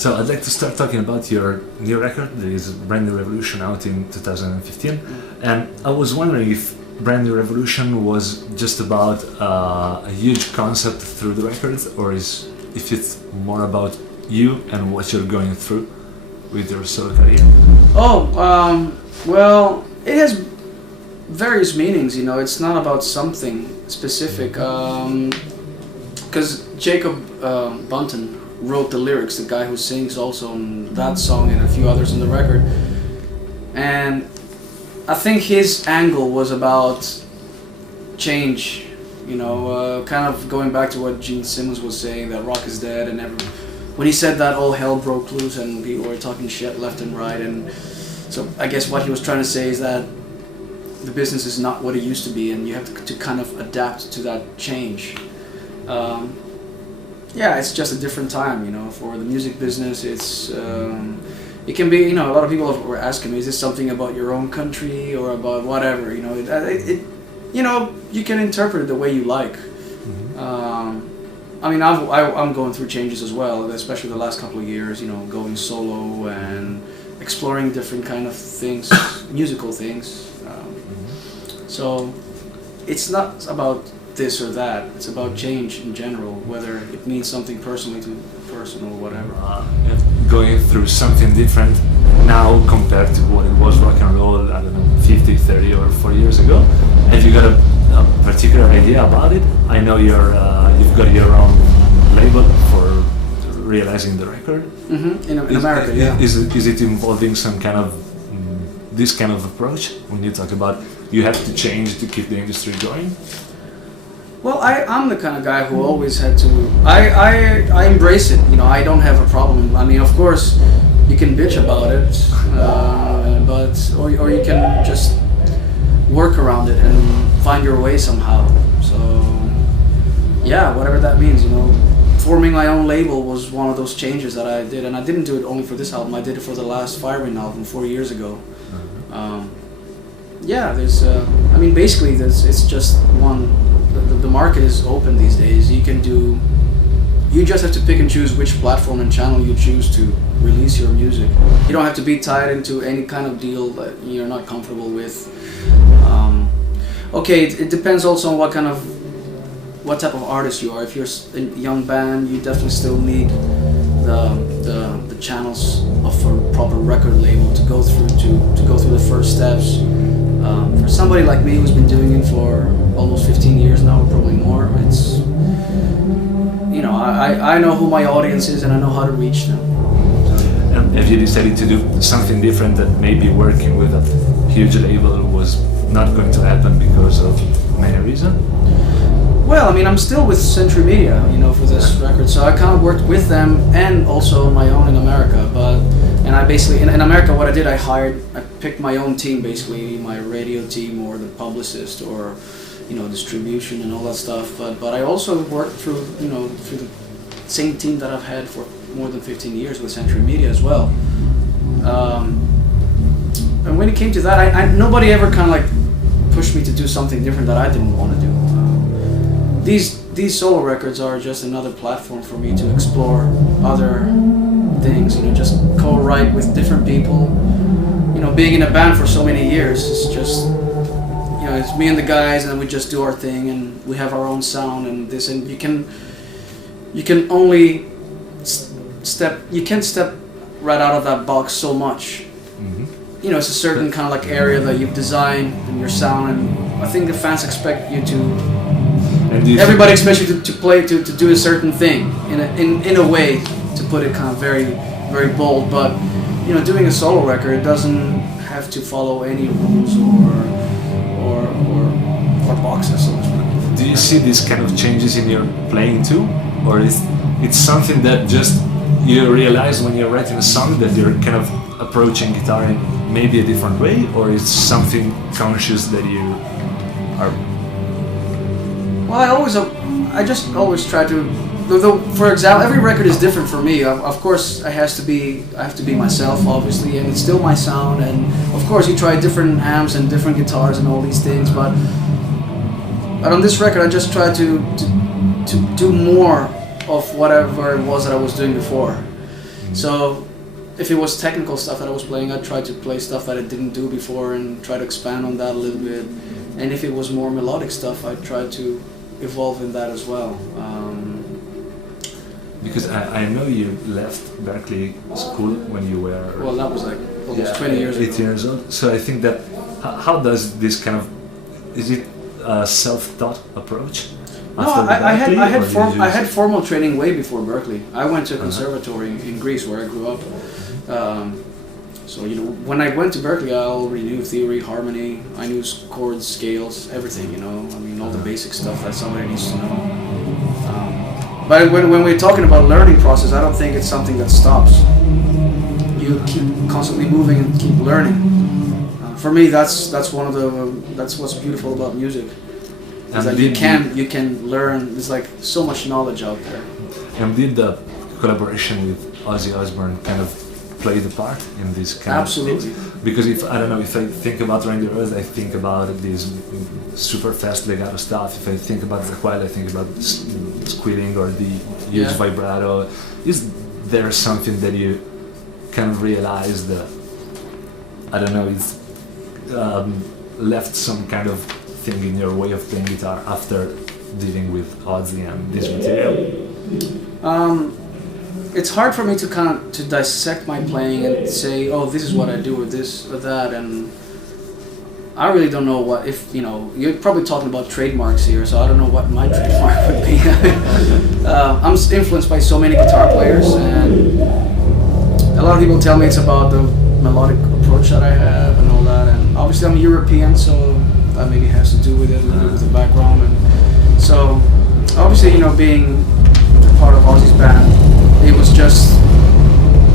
So I'd like to start talking about your new record. There is Brand New Revolution out in 2015, and I was wondering if Brand New Revolution was just about a huge concept through the record, or if it's more about you and what you're going through with your solo career. Well, it has various meanings. It's not about something specific. Because Jacob Bunton wrote the lyrics, the guy who sings also on that song and a few others on the record. And I think his angle was about change, kind of going back to what Gene Simmons was saying, that rock is dead, and when he said that, all hell broke loose and people were talking shit left and right. And so I guess what he was trying to say is that the business is not what it used to be, and you have to kind of adapt to that change. It's just a different time, for the music business. It can be, a lot of people were asking me, is this something about your own country or about whatever, you can interpret it the way you like. I'm going through changes as well, especially the last couple of years, going solo and exploring different kind of things, musical things. So it's not about this or that, it's about change in general, whether it means something personally to a person or whatever. Going through something different now compared to what it was rock and roll, I don't know, 50, 30 or 4 years ago. Have you got a particular idea about it? I know you've got your own label for realizing the record. In America, yeah. Is it involving some kind of this kind of approach when you talk about you have to change to keep the industry going? Well, I'm the kind of guy who always had to. I embrace it. I don't have a problem. I mean, of course, you can bitch about it, or you can just work around it and find your way somehow. So, yeah, whatever that means. Forming my own label was one of those changes that I did, and I didn't do it only for this album. I did it for the last Firing album 4 years ago. Basically, it's just one. The market is open these days. You just have to pick and choose which platform and channel you choose to release your music. You don't have to be tied into any kind of deal that you're not comfortable with. It depends also on what type of artist you are. If you're a young band, you definitely still need the channels of a proper record label to go through the first steps. For somebody like me who's been doing it for almost 15 years now, or probably more, it's I know who my audience is and I know how to reach them. And have you decided to do something different, that maybe working with a huge label was not going to happen because of many reasons? Well, I'm still with Century Media, for this record, so I kind of worked with them and also on my own in America. And I basically, in America, what I did, I picked my own team, basically, my radio team or the publicist or, distribution and all that stuff. But I also worked through the same team that I've had for more than 15 years with Century Media as well. And when it came to that, nobody ever kind of like pushed me to do something different that I didn't want to do. These solo records are just another platform for me to explore other things, just co-write with different people. Being in a band for so many years, it's just, it's me and the guys, and we just do our thing, and we have our own sound and this, and you can only step right out of that box so much. Mm-hmm. It's a certain kind of like area that you've designed and your sound, and I think the fans expect you to. Everybody expects you to play to do a certain thing in a way, to put it kind of very, very bold. But doing a solo record doesn't have to follow any rules or boxes. So much. Do you see these kind of changes in your playing too, or is it's something that just you realize when you're writing a song that you're kind of approaching guitar in maybe a different way, or it's something conscious that you are? Well, I just always try to. For example, every record is different for me. Of course, I have to be myself, obviously, and it's still my sound. And of course, you try different amps and different guitars and all these things. But on this record, I just try to do more of whatever it was that I was doing before. So if it was technical stuff that I was playing, I'd try to play stuff that I didn't do before and try to expand on that a little bit. And if it was more melodic stuff, I'd try to evolve in that as well. Because I know you left Berkeley school when you were... Well, that was like almost 20 years ago. 18 years old. So I think that, how does this kind of, is it a self-taught approach? No, I had formal training way before Berkeley. I went to a conservatory in Greece where I grew up. So when I went to Berkeley, I already knew theory, harmony. I knew chords, scales, everything. I mean, all the basic stuff that somebody needs to know. But when we're talking about learning process, I don't think it's something that stops. You keep constantly moving and keep learning. For me, that's what's beautiful about music. Is that you can learn. There's like so much knowledge out there. And did the collaboration with Ozzy Osbourne kind of play the part in this kind Absolutely. of things? Because if I think about Randy Rhoads, I think about this super fast legato stuff. If I think about Zaquile, I think about squealing or the huge vibrato. Is there something that you kind of realize that, I don't know, it's left some kind of thing in your way of playing guitar after dealing with Ozzy and this material? It's hard for me to dissect my playing and say, oh, this is what I do with this or that, and I really don't know what, if you're probably talking about trademarks here, so I don't know what my trademark would be. I'm influenced by so many guitar players, and a lot of people tell me it's about the melodic approach that I have and all that, and obviously I'm European, so that maybe has to do with it, a little bit with the background, and so obviously being a part of Ozzy's band, it was just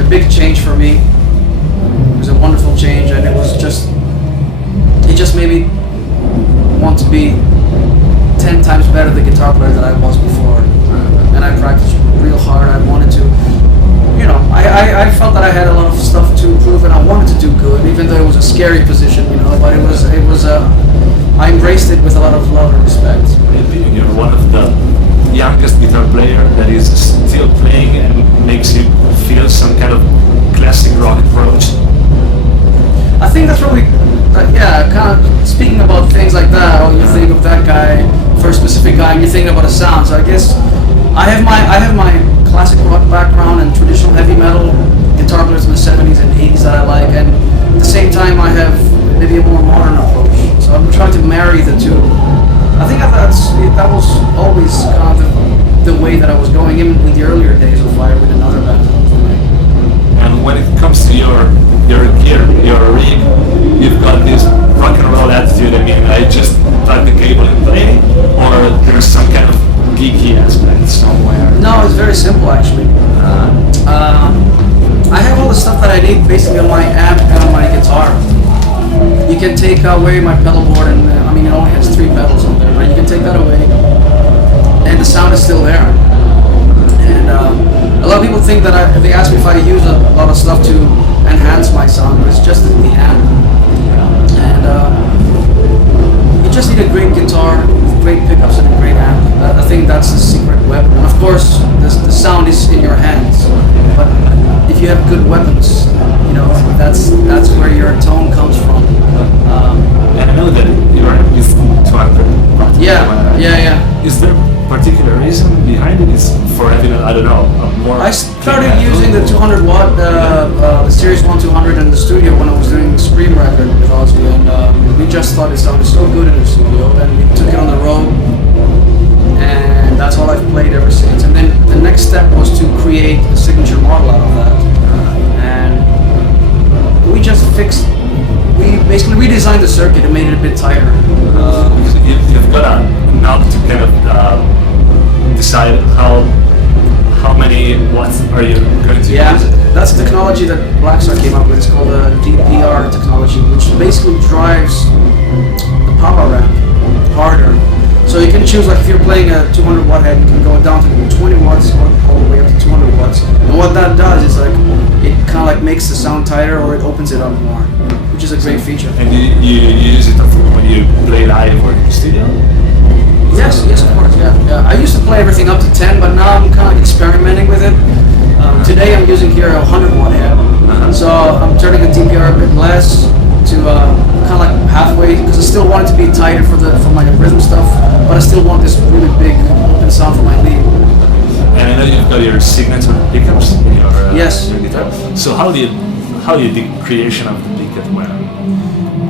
a big change for me. It was a wonderful change, and it just made me want to be 10 times better the guitar player that I was before, and I practiced real hard. I wanted to, I felt that I had a lot of stuff to improve, and I wanted to do good, even though it was a scary position, but it was I embraced it with a lot of love and respect. You're one of the youngest guitar player that is still playing and makes you feel some kind of classic rock approach. I think that's probably, kind of speaking about things like that, or you think of that guy for a specific guy and you're thinking about a sound, so I guess I have my classic rock background and traditional heavy metal guitar players in the 70s and 80s that I like, and at the same time I have maybe a more modern approach, so I'm trying to marry the two. I think that was always kind of the way that I was going in the earlier days of Fire with another band. And when it comes to your gear, your rig, you've got this rock and roll attitude. I mean, I just plug the cable and play, or there's some kind of geeky aspect somewhere? No, it's very simple actually. I have all the stuff that I need basically on my amp and on my guitar. You can take away my pedal board, and it only has 3 pedals on there, but you can take that away, and the sound is still there. And a lot of people think that they ask me if I use a lot of stuff to enhance my sound, but it's just the amp. And you just need a great guitar, great pickups, and a great amp. I think that's the secret weapon. And of course, the sound is in your hands. But if you have good weapons, that's where your tone comes from. And I know that your amp is 200. Yeah. Is there a particular reason behind it? Is for having more? I started using the 200 watt, the Series 1200 in the studio when I was doing the Scream record with Ozzy, and we just thought it sounded so good in the studio, and we took it on the road, and that's all I've played ever since. And then the next step was to create a signature model out of that, and we just basically redesigned the circuit and made it a bit tighter. You've got a knob to kind of decide how many watts are you going to use? That's the technology that Blackstar came up with. It's called the DPR technology, which basically drives the power ramp harder. So you can choose, like if you're playing a 200 watt head, you can go down to 20 watts or all the way up to 200 watts. And what that does is it kind of makes the sound tighter, or it opens it up more, which is a great feature. And you use it when you play live or in the studio? Yes, of course, yeah. I used to play everything up to 10, but now I'm kind of experimenting with it. Today I'm using here DPR 100 watt head. So I'm turning the DPR a bit less to kind of like halfway, because I still want it to be tighter for my rhythm stuff, but I still want this really big open sound for my lead. And I know you've got your signature pickups in Yes. your guitar. So how did the creation of the pickup went?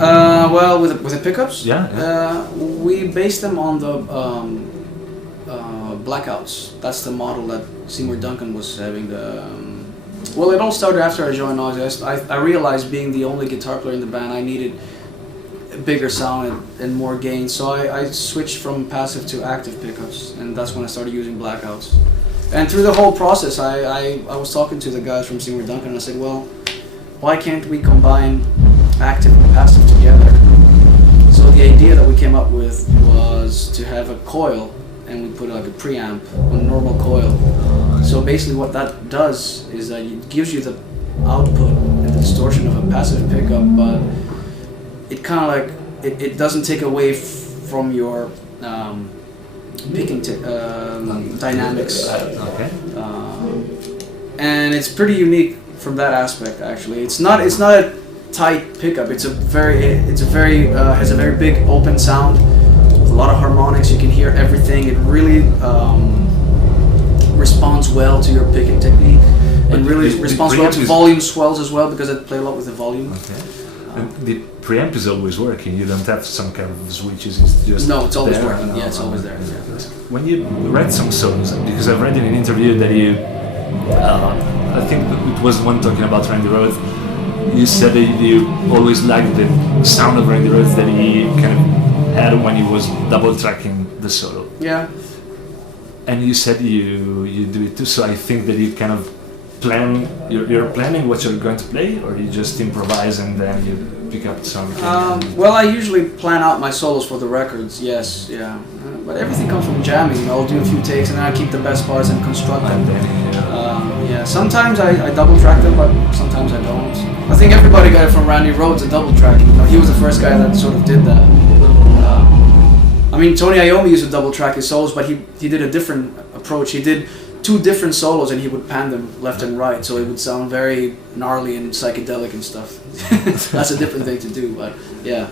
Well, with the pickups, Yeah. we based them on the Blackouts. That's the model that Seymour Duncan was having. Well, it all started after I joined Ozzy. I realized, being the only guitar player in the band, I needed a bigger sound and more gain. So I switched from passive to active pickups, and that's when I started using Blackouts. And through the whole process, I was talking to the guys from Seymour Duncan, and I said, well, why can't we combine active and passive together? So the idea that we came up with was to have a coil, and we put like a preamp on a normal coil. So basically what that does is that it gives you the output and the distortion of a passive pickup, but it kind of like, it doesn't take away from your picking dynamics. Okay. And it's pretty unique from that aspect, actually. It's not a tight pickup. Has a very big open sound. A lot of harmonics. You can hear everything. It really responds well to your picking technique, and really responds well to volume swells as well, because I play a lot with the volume. Okay. And the preamp is always working. You don't have some kind of switches. It's just no, it's always there. working. Yeah, it's always there. Yeah. When you read some songs, because I've read in an interview that you, I think it was one talking about Randy Rhoads. You said that you always liked the sound of Randy Rhoads that he kind of had when he was double tracking the solo. Yeah. And you said you do it too. So I think that you kind of plan. You're planning what you're going to play, or you just improvise and then you pick up something. Well, I usually plan out my solos for the records. Yes, yeah. But everything comes from jamming. You know, I'll do a few takes and then I keep the best parts and construct them. Yeah. Sometimes I double track them, but sometimes I don't. I think everybody got it from Randy Rhoads, a double track. You know, he was the first guy that sort of did that. I mean, Tony Iommi used to double track his solos, but he did a different approach. He did 2 different solos and he would pan them left and right, so it would sound very gnarly and psychedelic and stuff. That's a different thing to do, but yeah.